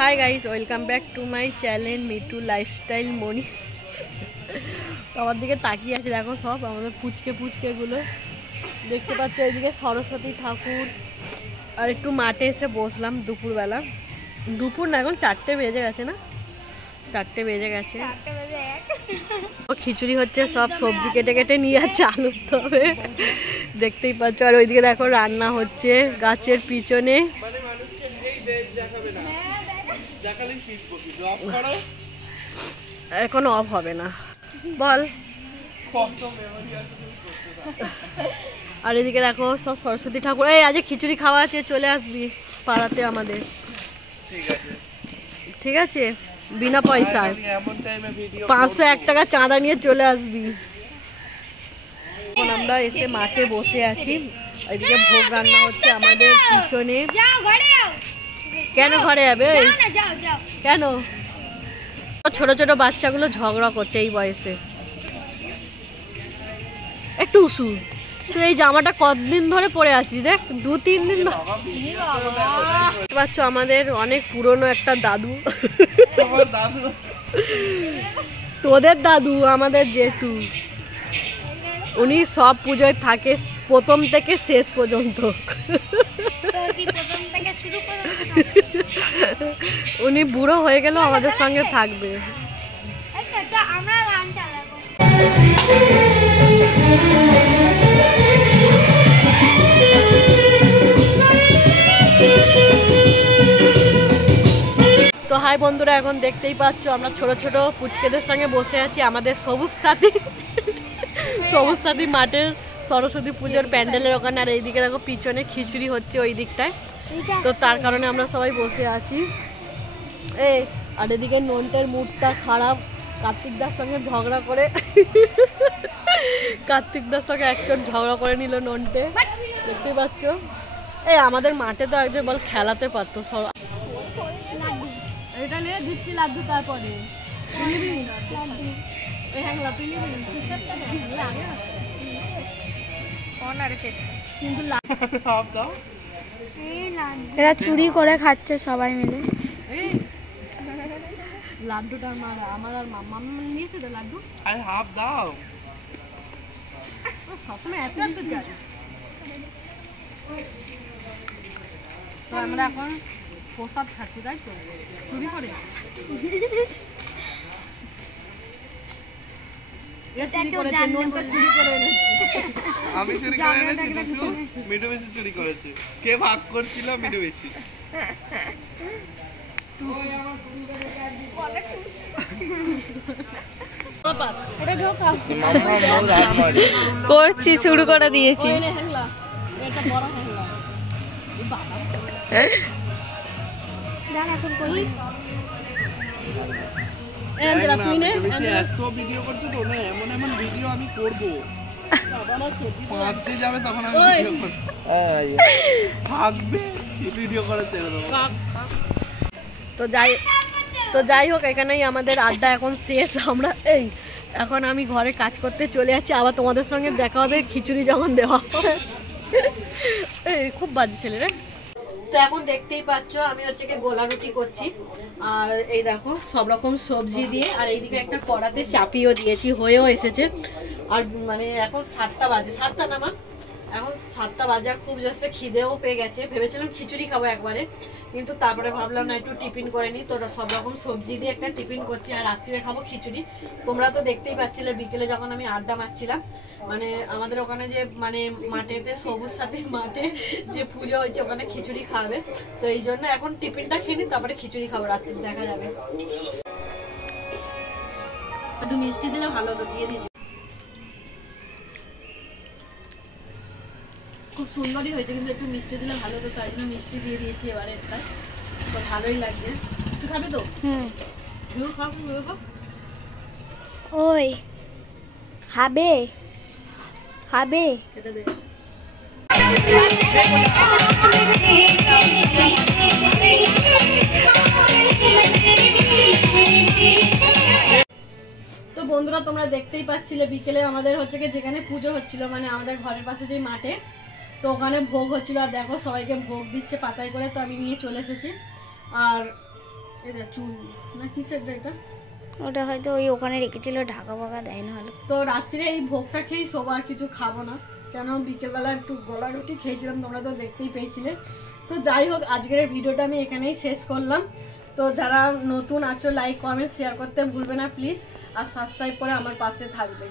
High guys, welcome back to my channel Mitu lifestyle Moni. তো আমার দিকে তাকিয়ে আছে, দেখো সব আমাদের পুচকেগুলো দেখতে পাচ্ছ। এইদিকে সরস্বতী ঠাকুর। আর একটু মাঠে এসে বসলাম দুপুরবেলা। দুপুর না, এখন 4টে বেজে গেছে না, 4টে বেজে গেছে। খিচুড়ি হচ্ছে, সব সবজি কেটে কেটে নিয়ে যাচ্ছে, আলুর তবে দেখতেই পাচ্ছ। আর ওইদিকে দেখো রান্না হচ্ছে গাছের পিছনে। এখন অফ হবে না, বল। আর এদিকে দেখো সব সরস্বতী ঠাকুর। এই আজ খিচুড়ি খাওয়া আছে, চলে আসবি পাড়াতে আমাদের, ঠিক আছে? বিনা পয়সায় 501 টাকা চাঁদা নিয়ে চলে আসবি। এখন আমরা এসে মাঠে বসে আছি, এদিকে ভোগ রান্না হচ্ছে আমাদের পিছনে। কেন ঘরে যাবে? কেন? ছোট ছোট বাচ্চাগুলো ঝগড়া করছে এই বয়সে। একটু উসু, তুই এই জামাটা কতদিন ধরে পরে আছিস রে? 2-3 দিন। পাচ্ছ আমাদের অনেক পুরনো একটা দাদু। তোদের দাদু, আমাদের জেঠু। উনি সব পুজোয় থাকে, প্রথম থেকে শেষ পর্যন্ত। উনি বুড়ো হয়ে গেলেও আমাদের সঙ্গে থাকবে। তো হাই বন্ধুরা, এখন দেখতেই পাচ্ছ আমরা ছোট ছোট পুচকেদের সঙ্গে বসে আছি আমাদের সবুজ সাথী মাঠের সরস্বতী পুজোর প্যান্ডেলের ওখানে। আর এইদিকে দেখো পিছনে খিচুড়ি হচ্ছে ওই দিকটায়, তো তার কারণে আমরা সবাই বসে আছি। এই আর এদিকে নন্টের মুডটা খারাপ, কার্তিকদার সঙ্গে ঝগড়া করে। কার্তিকদার সঙ্গে একজন ঝগড়া করে নিল নন্টে, দেখতে পাচ্ছ। এই আমাদের মাঠে তো একজন বল খেলাতে পারতো। এটা নিয়ে দিচ্ছি লাড্ডু, তারপরে এরা চুরি করে খাচ্ছে সবাই মিলে। লাড্ডুটা আমার আর মাম্মা নিয়েছে তো লাড্ডু। আরে হাফ দাও, সবসময় এত তো যাই। তো আমরা এখন প্রসাদ খাচ্ছি, তাই তো? চুরি করে আমি চুরি করে এনেছি, মিঠু বেশি চুরি করেছে। কে ভাগ করছিল? মিঠু বেশি। করছি, শুরু করে দিয়েছি। এত ভিডিও করছো তো না, এমন এমন ভিডিও আমি করবো, পাঁচতে যাবে তখন আমি ভিডিও করবো, থাকবে ভিডিও করে ছেড়ে দেবো। তো যাই হোক, এখানেই আমাদের আড্ডা এখন শেষ। আমরা এখন আমি ঘরে কাজ করতে চলে যাচ্ছি, আবার তোমাদের সঙ্গে দেখা হবে খিচুড়ি যখন দেওয়া হবে। খুব বাজে ছেলে রে। তো এখন দেখতেই পাচ্ছ আমি হচ্ছে কি গোলা রুটি করছি। আর এই দেখো সব রকম সবজি দিয়ে, আর এইদিকে একটা কড়াতে চাপিয়েও দিয়েছি, হয়েও এসেছে। আর মানে এখন 7টা বাজে, 7টা না মা, এখন 7টা বাজে। আর খুব জোরসে খিদেও পেয়ে গেছে। ভেবেছিলাম খিচুড়ি খাবো একবারে, কিন্তু তারপরে ভাবলাম না, একটু টিফিন করে নিই। তো সব রকম সবজি দিয়ে একটা টিফিন করছি, আর রাত্রিরে খাবো খিচুড়ি। তোমরা তো দেখতেই পাচ্ছিলে বিকেলে যখন আমি আড্ডা মারছিলাম, মানে আমাদের ওখানে যে মানে মাঠেতে সবুজ সাথী মাঠে যে পুজো হয়েছে, ওখানে খিচুড়ি খাবে। তো এই জন্য এখন টিফিনটা খেয়ে নিই, তারপরে খিচুড়ি খাবো, রাত্রি দেখা যাবে। একটু মিষ্টি দিলে ভালো হতো, দিয়ে দিয়েছি। খুব সুন্দরই হয়েছে, কিন্তু একটু মিষ্টি দিলে ভালো হতো, তাই জন্য মিষ্টি দিয়ে দিয়েছি এবারে একটা। তো ভালোই লাগছে। তুই খাবি তো? খাও। ওই হবে এটা দে। তো বন্ধুরা, তোমরা দেখতেই পাচ্ছিলে বিকেলে আমাদের হচ্ছে কি যেখানে পুজো হচ্ছিল, মানে আমাদের ঘরের পাশে যে মাঠে, তো ওখানে ভোগ হচ্ছিল। আর দেখো সবাইকে ভোগ দিচ্ছে পাতায় করে, তো আমি নিয়ে চলে এসেছি। আর এটা চুল না কিসের এটা? ওটা হয়তো ওই ওখানে রেখেছিল, ঢাকা ফাকা দেয় না হলো। তো রাত্রিরে এই ভোগটা খেয়েই সবার কিছু খাবো না, কেন বিকেলবেলা একটু গলা রুটি খেয়েছিলাম, তোমরা তো দেখতেই পেয়েছিলে। তো যাই হোক, আজকের ভিডিওটা আমি এখানেই শেষ করলাম। তো যারা নতুন আছো লাইক কমেন্ট শেয়ার করতে ভুলবে না প্লিজ, আর সাবস্ক্রাইব করে আমার পাশে থাকবে।